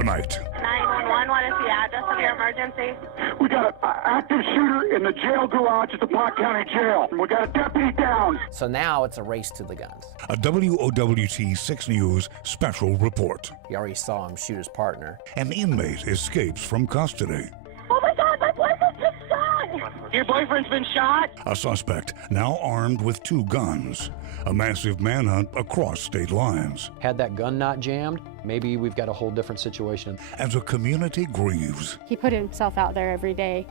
tonight. 911, what is the address of your emergency? We got an active shooter in the jail garage at the Pot County Jail. We got a deputy down. So now it's a race to the guns. A WOWT 6 News special report. You already saw him shoot his partner. An inmate escapes from custody. Oh my God, my boyfriend just shot! Your boyfriend's been shot? A suspect now armed with 2 guns. A massive manhunt across state lines. Had that gun not jammed, maybe we've got a whole different situation. As a community grieves. He put himself out there every day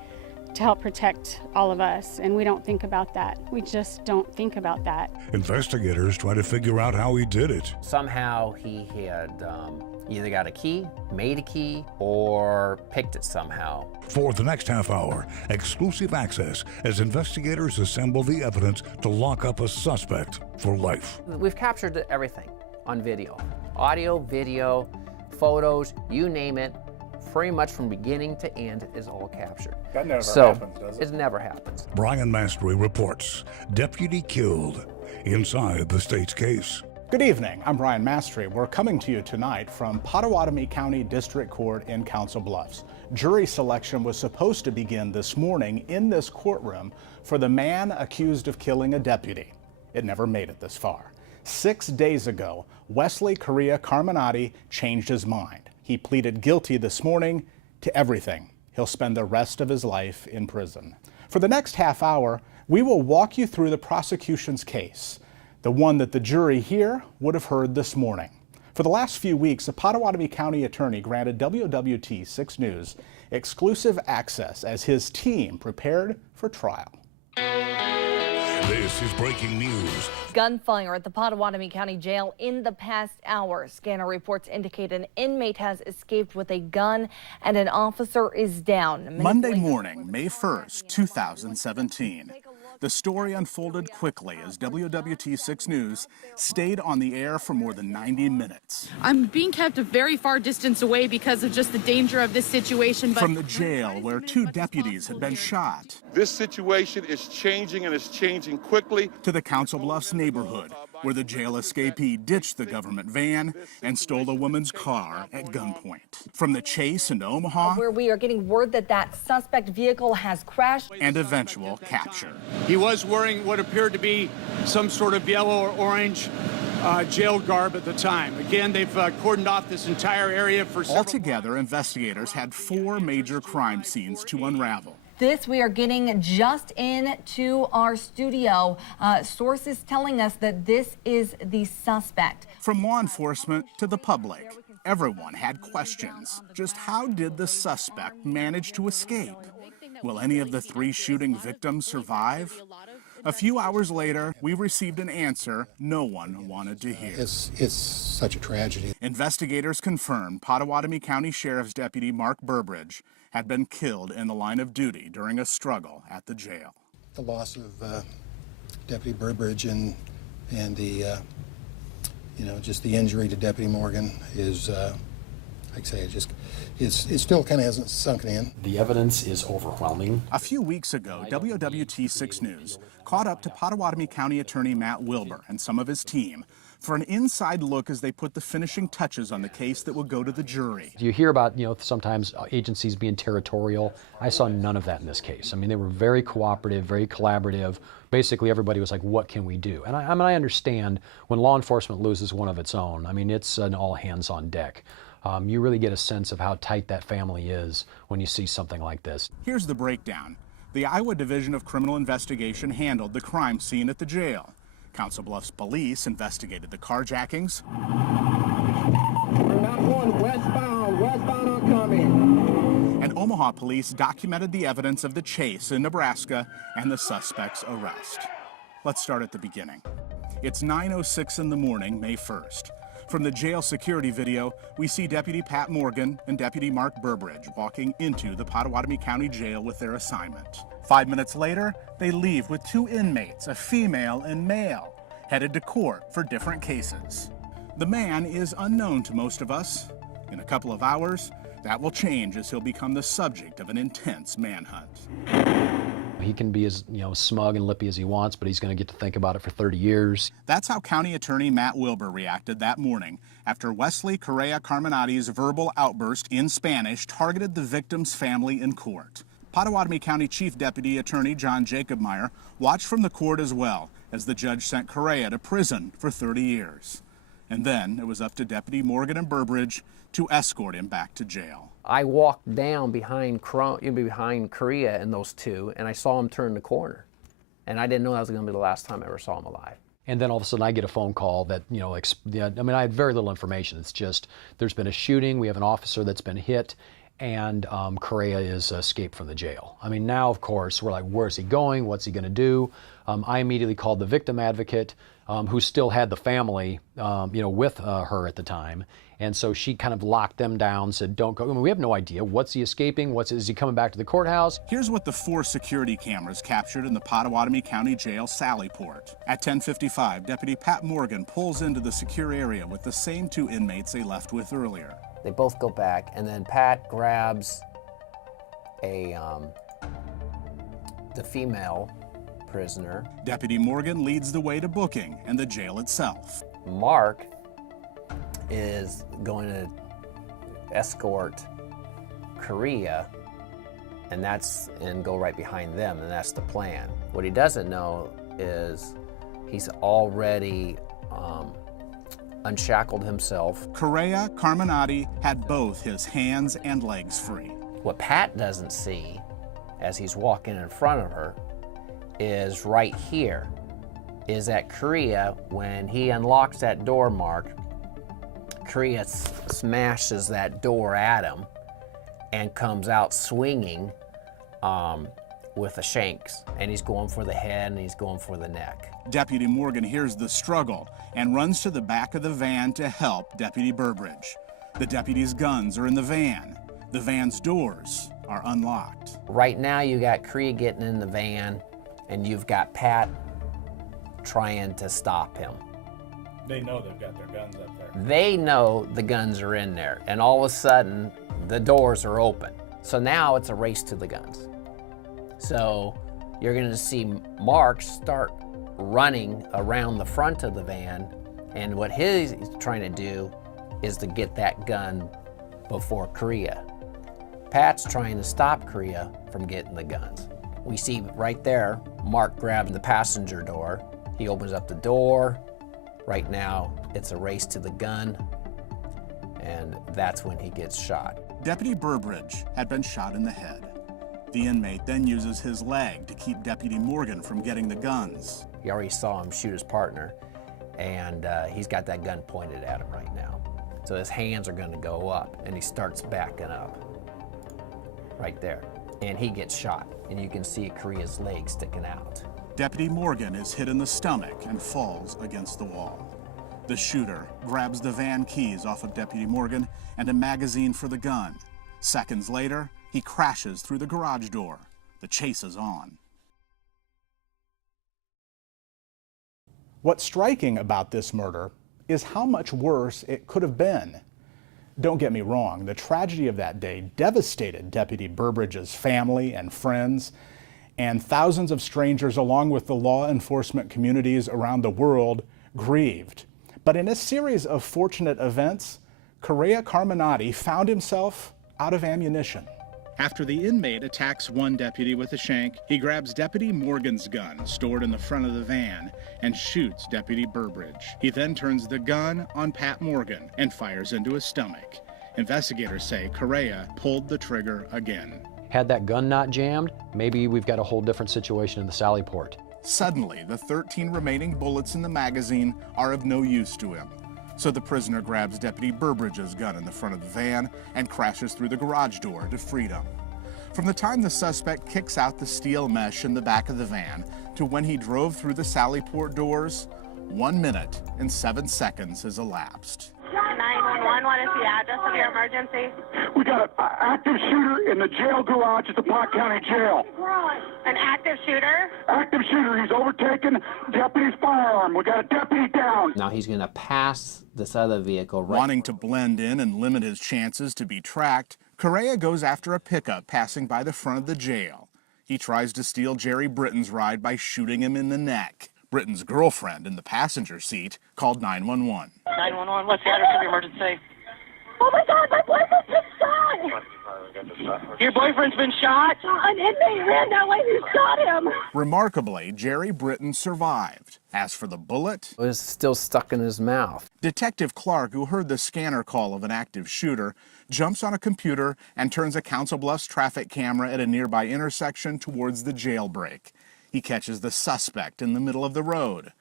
to help protect all of us, and we don't think about that. We just don't think about that. Investigators try to figure out how he did it. Somehow he had either got a key, made a key, or picked it somehow. For the next half hour, exclusive access as investigators assemble the evidence to lock up a suspect for life. We've captured everything on video. Audio, video, photos, you name it. Pretty much from beginning to end is all captured. That never happens, does it? It never happens. Brian Mastre reports, deputy killed inside the state's case. Good evening, I'm Brian Mastre. We're coming to you tonight from Pottawatomie County District Court in Council Bluffs. Jury selection was supposed to begin this morning in this courtroom for the man accused of killing a deputy. It never made it this far. 6 days ago, Wesley Correa Carminati changed his mind. He pleaded guilty this morning to everything. He'll spend the rest of his life in prison. For the next half hour, we will walk you through the prosecution's case, the one that the jury here would have heard this morning. For the last few weeks, a Pottawatomie County attorney granted WOWT 6 News exclusive access as his team prepared for trial. This is breaking news. Gunfire at the Pottawatomie County Jail in the past hour. Scanner reports indicate an inmate has escaped with a gun and an officer is down. Monday morning, May 1st, 2017. The story unfolded quickly as WOWT 6 News stayed on the air for more than 90 minutes. I'm being kept a very far distance away because of just the danger of this situation. From the jail where 2 deputies had been shot. This situation is changing and it's changing quickly. To the Council Bluffs neighborhood where the jail escapee ditched the government van and stole a woman's car at gunpoint. From the chase into Omaha, where we are getting word that that suspect vehicle has crashed. And eventual capture. He was wearing what appeared to be some sort of yellow or orange jail garb at the time. Again, they've cordoned off this entire area for several... Altogether, investigators had 4 major crime scenes to unravel. This we are getting just into our studio. Sources telling us that this is the suspect. From law enforcement to the public, everyone had questions. Just how did the suspect manage to escape? Will any of the 3 shooting victims survive? A few hours later, we received an answer no one wanted to hear. It's such a tragedy. Investigators confirmed Pottawatomie County Sheriff's Deputy Mark Burbridge had been killed in the line of duty during a struggle at the jail. The loss of Deputy Burbridge and the, just the injury to Deputy Morgan is, like I say, it still kind of hasn't sunk in. The evidence is overwhelming. A few weeks ago, WOWT 6 News caught up to Pottawatomie County Attorney Matt Wilbur and some of his team for an inside look as they put the finishing touches on the case that will go to the jury. You hear about, sometimes agencies being territorial. I saw none of that in this case. I mean, they were very cooperative, very collaborative. Basically, everybody was like, what can we do? And I understand when law enforcement loses one of its own. I mean, it's an all hands on deck. You really get a sense of how tight that family is when you see something like this. Here's the breakdown. The Iowa Division of Criminal Investigation handled the crime scene at the jail. Council Bluffs police investigated the carjackings. We're not going westbound oncoming. And Omaha police documented the evidence of the chase in Nebraska and the suspect's arrest. Let's start at the beginning. It's 9:06 in the morning, May 1st. From the jail security video, we see Deputy Pat Morgan and Deputy Mark Burbridge walking into the Pottawatomie County Jail with their assignment. 5 minutes later, they leave with 2 inmates, a female and male, headed to court for different cases. The man is unknown to most of us. In a couple of hours, that will change as he'll become the subject of an intense manhunt. He can be as smug and lippy as he wants, but he's going to get to think about it for 30 years. That's how County Attorney Matt Wilbur reacted that morning after Wesley Correa Carminati's verbal outburst in Spanish targeted the victim's family in court. Potawatomi County Chief Deputy Attorney John Jacobmeyer watched from the court as well as the judge sent Correa to prison for 30 years. And then it was up to Deputy Morgan and Burbridge to escort him back to jail. I walked down behind Correa and those two, and I saw him turn the corner. And I didn't know that was going to be the last time I ever saw him alive. And then all of a sudden I get a phone call that, I had very little information. It's just, there's been a shooting, we have an officer that's been hit, and Correa is escaped from the jail. Now, of course, we're like, where's he going? What's he going to do? I immediately called the victim advocate, who still had the family, with her at the time. And so she kind of locked them down, said, don't go. We have no idea. What's he escaping? Is he coming back to the courthouse? Here's what the 4 security cameras captured in the Potawatomi County Jail Sallyport. At 10:55, Deputy Pat Morgan pulls into the secure area with the same 2 inmates they left with earlier. They both go back, and then Pat grabs the female prisoner. Deputy Morgan leads the way to booking and the jail itself. Mark is going to escort Correa, and go right behind them, and that's the plan. What he doesn't know is he's already unshackled himself. Correa Carminati had both his hands and legs free. What Pat doesn't see as he's walking in front of her is right here, is that Correa, when he unlocks that door, Mark, Correa smashes that door at him and comes out swinging with the shanks. And he's going for the head and he's going for the neck. Deputy Morgan hears the struggle and runs to the back of the van to help Deputy Burbridge. The deputy's guns are in the van. The van's doors are unlocked. Right now you got Correa getting in the van and you've got Pat trying to stop him. They know they've got their guns up there. They know the guns are in there, and all of a sudden, the doors are open. So now it's a race to the guns. So you're gonna see Mark start running around the front of the van, and what he's trying to do is to get that gun before Correa. Pat's trying to stop Correa from getting the guns. We see right there, Mark grabs the passenger door. He opens up the door. Right now, it's a race to the gun, and that's when he gets shot. Deputy Burbridge had been shot in the head. The inmate then uses his leg to keep Deputy Morgan from getting the guns. You already saw him shoot his partner, and he's got that gun pointed at him right now. So his hands are going to go up, and he starts backing up right there. And he gets shot, and you can see Correa's leg sticking out. Deputy Morgan is hit in the stomach and falls against the wall. The shooter grabs the van keys off of Deputy Morgan and a magazine for the gun. Seconds later, he crashes through the garage door. The chase is on. What's striking about this murder is how much worse it could have been. Don't get me wrong, the tragedy of that day devastated Deputy Burbridge's family and friends, and thousands of strangers, along with the law enforcement communities around the world, grieved. But in a series of fortunate events, Correa Carminati found himself out of ammunition. After the inmate attacks one deputy with a shank, he grabs Deputy Morgan's gun, stored in the front of the van, and shoots Deputy Burbridge. He then turns the gun on Pat Morgan and fires into his stomach. Investigators say Correa pulled the trigger again. Had that gun not jammed, maybe we've got a whole different situation in the Sallyport. Suddenly, the 13 remaining bullets in the magazine are of no use to him. So the prisoner grabs Deputy Burbridge's gun in the front of the van and crashes through the garage door to freedom. From the time the suspect kicks out the steel mesh in the back of the van to when he drove through the Sallyport doors, 1 minute and 7 seconds has elapsed. 911, what is the address of your emergency? We got an active shooter in the jail garage at the Pot County Jail. An active shooter? Active shooter. He's overtaken deputy's firearm. We got a deputy down. Now he's going to pass this other vehicle. Wanting to blend in and limit his chances to be tracked, Correa goes after a pickup passing by the front of the jail. He tries to steal Jerry Britton's ride by shooting him in the neck. Britton's girlfriend in the passenger seat called 911. 911, what's the address of your emergency? Oh my God, my boyfriend's been shot! Your boyfriend's been shot? An inmate ran that way who shot him! Remarkably, Jerry Britton survived. As for the bullet, It was still stuck in his mouth. Detective Clark, who heard the scanner call of an active shooter, jumps on a computer and turns a Council Bluffs traffic camera at a nearby intersection towards the jailbreak. He catches the suspect in the middle of the road.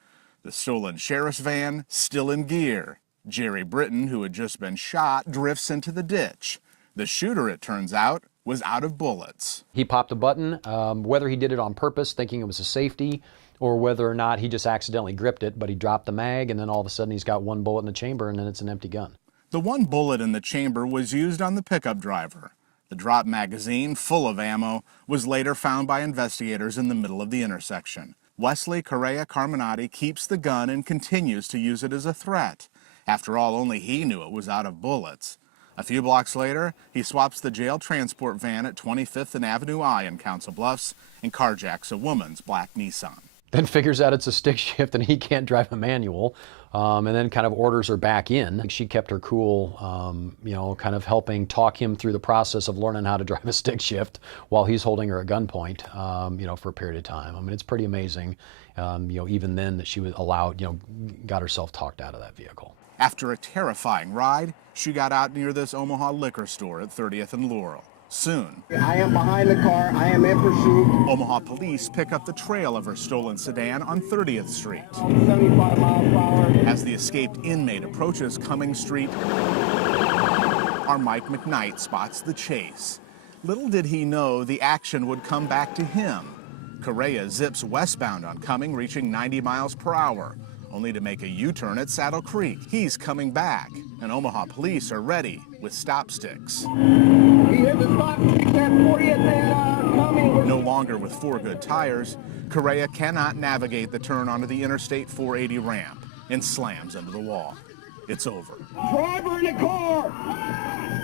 The stolen sheriff's van still in gear. Jerry Britton, who had just been shot, drifts into the ditch. The shooter, it turns out, was out of bullets. He popped a button, whether he did it on purpose, thinking it was a safety, or whether or not he just accidentally gripped it, but he dropped the mag, and then all of a sudden he's got one bullet in the chamber, and then it's an empty gun. The one bullet in the chamber was used on the pickup driver. The drop magazine, full of ammo, was later found by investigators in the middle of the intersection. Wesley Correa Carminati keeps the gun and continues to use it as a threat. After all, only he knew it was out of bullets. A few blocks later, he swaps the jail transport van at 25th and Avenue I in Council Bluffs and carjacks a woman's black Nissan. Then figures out it's a stick shift and he can't drive a manual, and then kind of orders her back in. She kept her cool, you know, kind of helping talk him through the process of learning how to drive a stick shift while he's holding her at gunpoint, you know, for a period of time. I mean, it's pretty amazing, you know, even then that she was allowed, you know, got herself talked out of that vehicle. After a terrifying ride, she got out near this Omaha liquor store at 30th and Laurel. Soon, I am behind the car. I am in pursuit. Omaha police pick up the trail of her stolen sedan on 30th Street. 75 miles per hour. As the escaped inmate approaches Cummings Street, our Mike McKnight spots the chase. Little did he know the action would come back to him. Correa zips westbound on Cumming, reaching 90 miles per hour, only to make a U-turn at Saddle Creek. He's coming back, and Omaha police are ready with stop sticks. He hit the stop stick at 40th and Cumming. No longer with 4 good tires, Correa cannot navigate the turn onto the Interstate 480 ramp and slams into the wall. It's over. Driver in the car!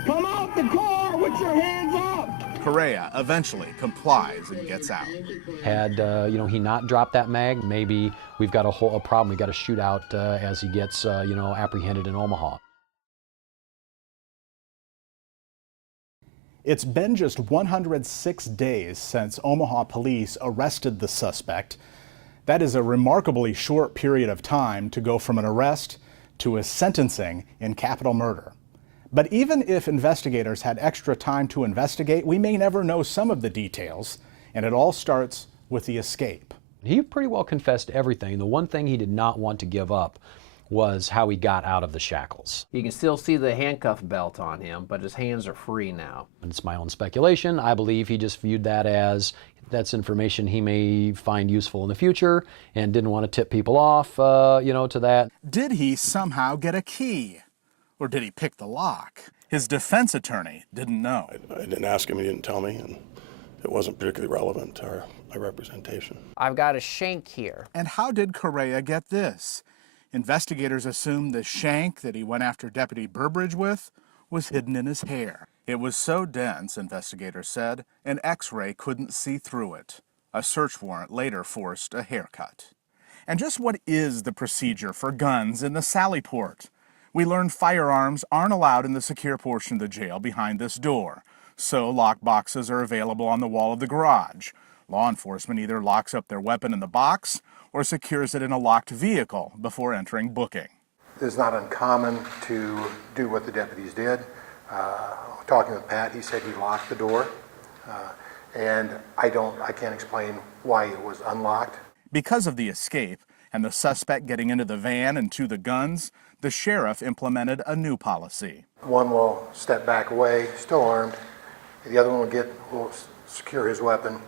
Come out the car with your hands up! Correa eventually complies and gets out. Had you know, he not dropped that mag, maybe we've got a problem. We've got a shootout as he gets you know, apprehended in Omaha. It's been just 106 days since Omaha police arrested the suspect. That is a remarkably short period of time to go from an arrest to a sentencing in capital murder. But even if investigators had extra time to investigate, we may never know some of the details, and it all starts with the escape. He pretty well confessed everything. The one thing he did not want to give up was how he got out of the shackles. You can still see the handcuff belt on him, but his hands are free now. And it's my own speculation. I believe he just viewed that as that's information he may find useful in the future and didn't want to tip people off, you know, to that. Did he somehow get a key? Or did he pick the lock? His defense attorney didn't know. I didn't ask him, he didn't tell me, and it wasn't particularly relevant to my representation. I've got a shank here. And how did Correa get this? Investigators assumed the shank that he went after Deputy Burbridge with was hidden in his hair. It was so dense, investigators said, an X-ray couldn't see through it. A search warrant later forced a haircut. And just what is the procedure for guns in the Sally Port? We learned firearms aren't allowed in the secure portion of the jail behind this door, so lock boxes are available on the wall of the garage. Law enforcement either locks up their weapon in the box or secures it in a locked vehicle before entering booking. It's not uncommon to do what the deputies did. Talking with Pat, he said he locked the door, and I can't explain why it was unlocked. Because of the escape and the suspect getting into the van and to the guns, the sheriff implemented a new policy. One will step back away, still armed. The other one will secure his weapon,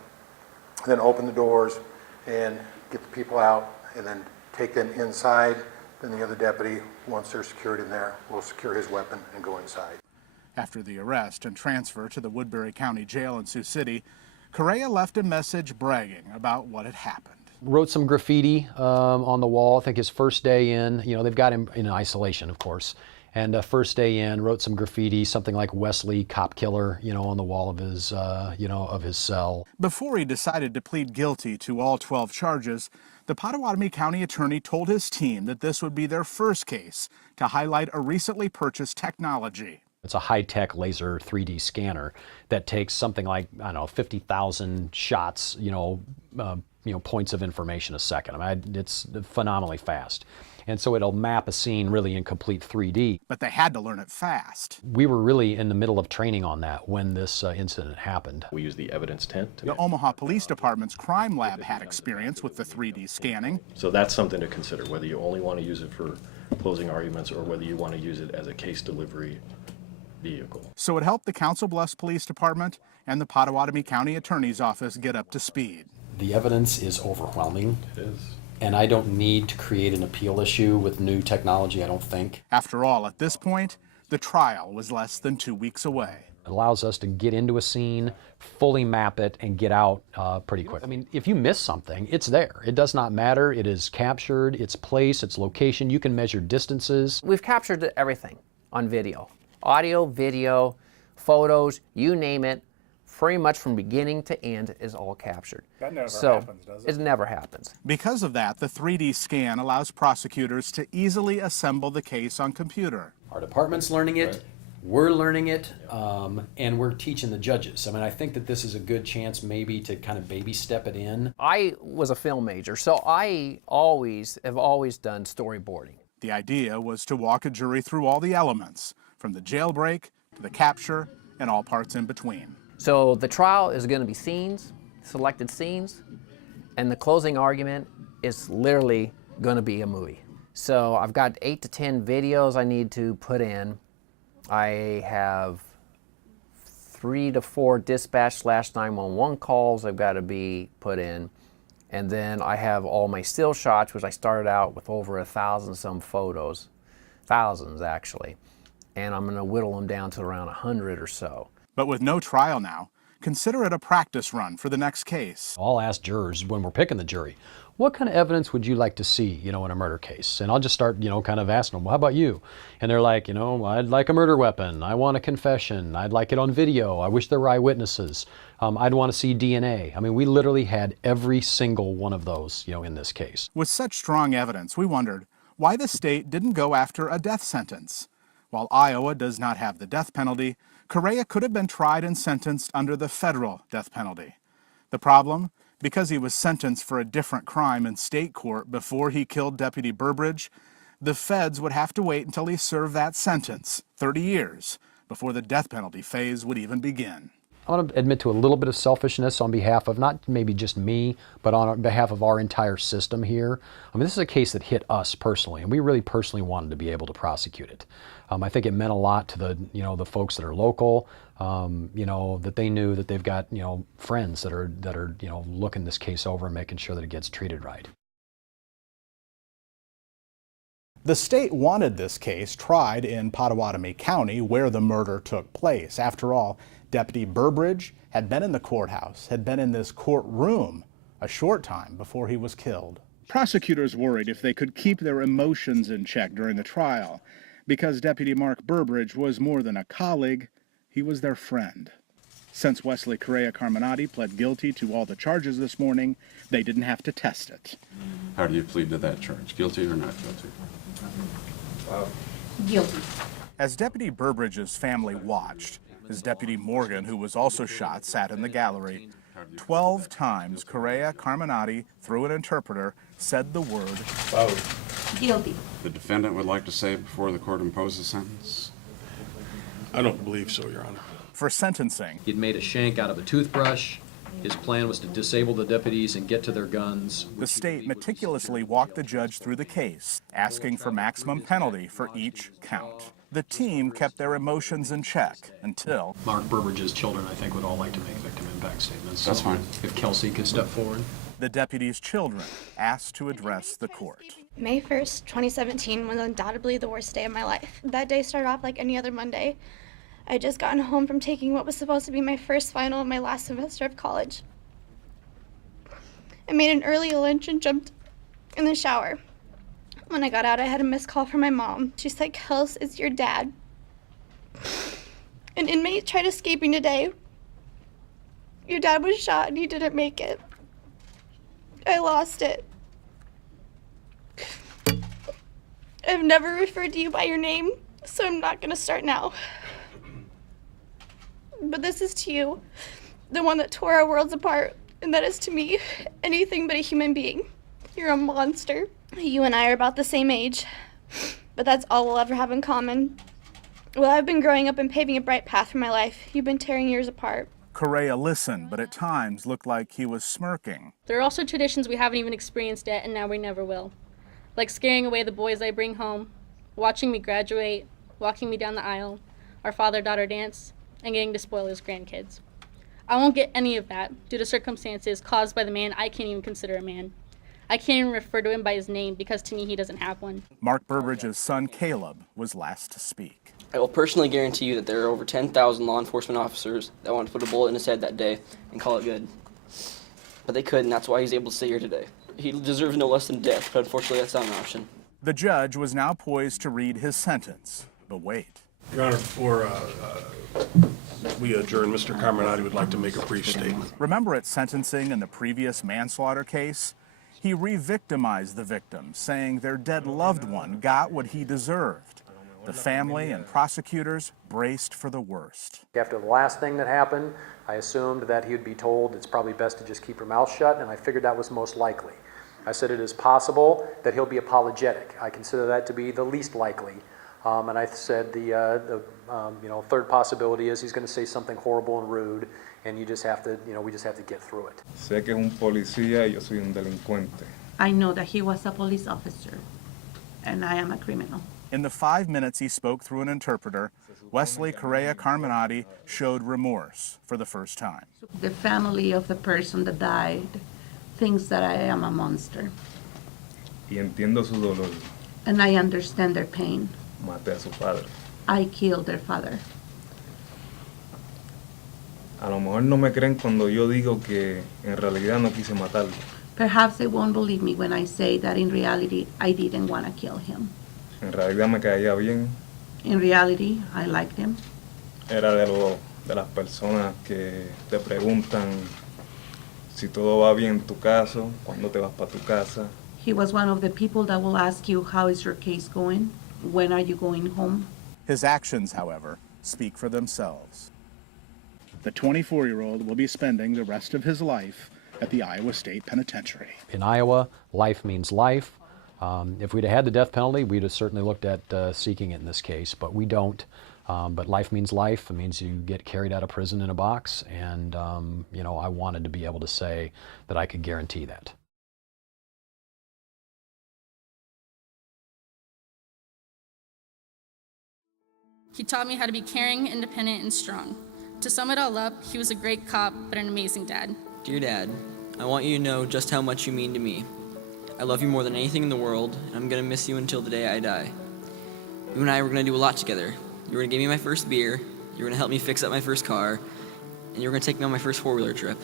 then open the doors and get the people out, and then take them inside. Then the other deputy, once they're secured in there, will secure his weapon and go inside. After the arrest and transfer to the Woodbury County Jail in Sioux City, Correa left a message bragging about what had happened. Wrote some graffiti on the wall. I think his first day in, you know, they've got him in isolation, of course. And first day in, wrote some graffiti, something like Wesley, cop killer, on the wall of his, of his cell. Before he decided to plead guilty to all 12 charges, the Potawatomi County attorney told his team that this would be their first case to highlight a recently purchased technology. It's a high-tech laser 3D scanner that takes something like, 50,000 shots, points of information a second. I mean, it's phenomenally fast. And so it'll map a scene really in complete 3D. But they had to learn it fast. We were really in the middle of training on that when this incident happened. We use the evidence tent. The Omaha Police Department's crime lab had experience with the 3D scanning. So that's something to consider, whether you only want to use it for closing arguments or whether you want to use it as a case delivery vehicle. So it helped the Council Bluffs Police Department and the Potawatomi County Attorney's Office get up to speed. The evidence is overwhelming. It is. And I don't need to create an appeal issue with new technology, I don't think. After all, at this point, the trial was less than 2 weeks away. It allows us to get into a scene, fully map it, and get out pretty quick. I mean, if you miss something, it's there. It does not matter. It is captured, its place, its location. You can measure distances. We've captured everything on video. Audio, video, photos, you name it. Pretty much from beginning to end is all captured. That never happens, does it? It never happens. Because of that, the 3D scan allows prosecutors to easily assemble the case on computer. Our department's learning it, right. We're learning it, and we're teaching the judges. I mean, I think that this is a good chance maybe to kind of baby step it in. I was a film major, so I have always done storyboarding. The idea was to walk a jury through all the elements, from the jailbreak to the capture and all parts in between. So the trial is going to be scenes, selected scenes, and the closing argument is literally going to be a movie. So I've got 8 to 10 videos I need to put in. I have 3 to 4 dispatch/911 calls I've got to be put in. And then I have all my still shots, which I started out with over 1,000 some photos, thousands actually. And I'm going to whittle them down to around 100 or so. But with no trial now, consider it a practice run for the next case. I'll ask jurors when we're picking the jury, what kind of evidence would you like to see, in a murder case? And I'll just start, kind of asking them, well, how about you? And they're like, I'd like a murder weapon. I want a confession. I'd like it on video. I wish there were eyewitnesses. I'd want to see DNA. I mean, we literally had every single one of those, in this case. With such strong evidence, we wondered why the state didn't go after a death sentence. While Iowa does not have the death penalty, Correa could have been tried and sentenced under the federal death penalty. The problem? Because he was sentenced for a different crime in state court before he killed Deputy Burbridge, the feds would have to wait until he served that sentence, 30 years, before the death penalty phase would even begin. I want to admit to a little bit of selfishness on behalf of not maybe just me, but on behalf of our entire system here. I mean, this is a case that hit us personally, and we really personally wanted to be able to prosecute it. I think it meant a lot to the, the folks that are local, that they knew that they've got, friends that are, looking this case over and making sure that it gets treated right. The state wanted this case tried in Potawatomi County, where the murder took place. After all, Deputy Burbridge had been in the courthouse, had been in this courtroom a short time before he was killed. Prosecutors worried if they could keep their emotions in check during the trial. Because Deputy Mark Burbridge was more than a colleague, he was their friend. Since Wesley Correa Carminati pled guilty to all the charges this morning, they didn't have to test it. How do you plead to that charge? Guilty or not guilty? Guilty. As Deputy Burbridge's family watched, his Deputy Morgan, who was also shot, sat in the gallery. 12 times Correa Carminati, through an interpreter, said the word Guilty. The defendant would like to say before the court imposes sentence? I don't believe so, Your Honor. For sentencing. He'd made a shank out of a toothbrush. His plan was to disable the deputies and get to their guns. The state meticulously walked the judge through the case, asking for maximum penalty for each count. The team kept their emotions in check until... Mark Burbridge's children, I think, would all like to make victim impact statements. That's fine. If Kelsey could step forward. The deputy's children asked to address the court. May 1st, 2017 was undoubtedly the worst day of my life. That day started off like any other Monday. I had just gotten home from taking what was supposed to be my first final of my last semester of college. I made an early lunch and jumped in the shower. When I got out, I had a missed call from my mom. She said, Kels, it's your dad. An inmate tried escaping today. Your dad was shot and he didn't make it. I lost it. I've never referred to you by your name, so I'm not gonna start now. But this is to you, the one that tore our worlds apart, and that is to me anything but a human being. You're a monster. You and I are about the same age, but that's all we'll ever have in common. Well, I've been growing up and paving a bright path for my life. You've been tearing yours apart. Correa listened, but at times looked like he was smirking. There are also traditions we haven't even experienced yet, and now we never will. Like scaring away the boys I bring home, watching me graduate, walking me down the aisle, our father-daughter dance, and getting to spoil his grandkids. I won't get any of that due to circumstances caused by the man I can't even consider a man. I can't even refer to him by his name because to me he doesn't have one. Mark Burbridge's son Caleb was last to speak. I will personally guarantee you that there are over 10,000 law enforcement officers that wanted to put a bullet in his head that day and call it good. But they couldn't, that's why he's able to stay here today. He deserves no less than death, but unfortunately that's not an option. The judge was now poised to read his sentence, but wait. Your Honor, before we adjourn, Mr. Carminati would like to make a brief statement. Remember at sentencing in the previous manslaughter case? He re-victimized the victims, saying their dead loved one got what he deserved. The family and prosecutors braced for the worst. After the last thing that happened, I assumed that he would be told it's probably best to just keep your mouth shut, and I figured that was most likely. I said it is possible that he'll be apologetic. I consider that to be the least likely. And I said the third possibility is he's going to say something horrible and rude, and you just have to, we just have to get through it. Sé que es un policía y yo soy un delincuente. I know that he was a police officer, and I am a criminal. In the 5 minutes he spoke through an interpreter, Wesley Correa Carminati showed remorse for the first time. The family of the person that died thinks that I am a monster. Y entiendo su dolor. And I understand their pain. Maté a su padre. I killed their father. A lo mejor no me creen cuando yo digo que en realidad no quise matarlo. Perhaps they won't believe me when I say that in reality I didn't want to kill him. En realidad me caía bien. In reality, I liked him. Era de las personas que te preguntan si todo va bien en tu caso, cuándo te vas para tu casa. He was one of the people that will ask you, how is your case going? When are you going home? His actions, however, speak for themselves. The 24-year-old will be spending the rest of his life at the Iowa State Penitentiary. In Iowa, life means life. If we'd have had the death penalty, we'd have certainly looked at seeking it in this case, but we don't. But life means life. It means you get carried out of prison in a box, and I wanted to be able to say that I could guarantee that. He taught me how to be caring, independent, and strong. To sum it all up, he was a great cop, but an amazing dad. Dear Dad, I want you to know just how much you mean to me. I love you more than anything in the world, and I'm going to miss you until the day I die. You and I were going to do a lot together. You were going to give me my first beer, you were going to help me fix up my first car, and you were going to take me on my first four-wheeler trip.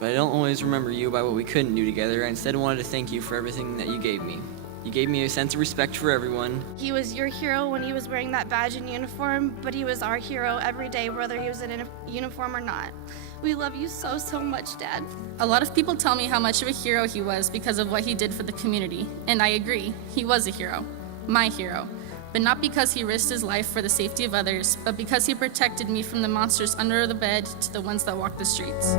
But I don't always remember you by what we couldn't do together. I instead wanted to thank you for everything that you gave me. You gave me a sense of respect for everyone. He was your hero when he was wearing that badge and uniform, but he was our hero every day, whether he was in a uniform or not. We love you so, so much, Dad. A lot of people tell me how much of a hero he was because of what he did for the community, and I agree, he was a hero, my hero. But not because he risked his life for the safety of others, but because he protected me from the monsters under the bed to the ones that walk the streets.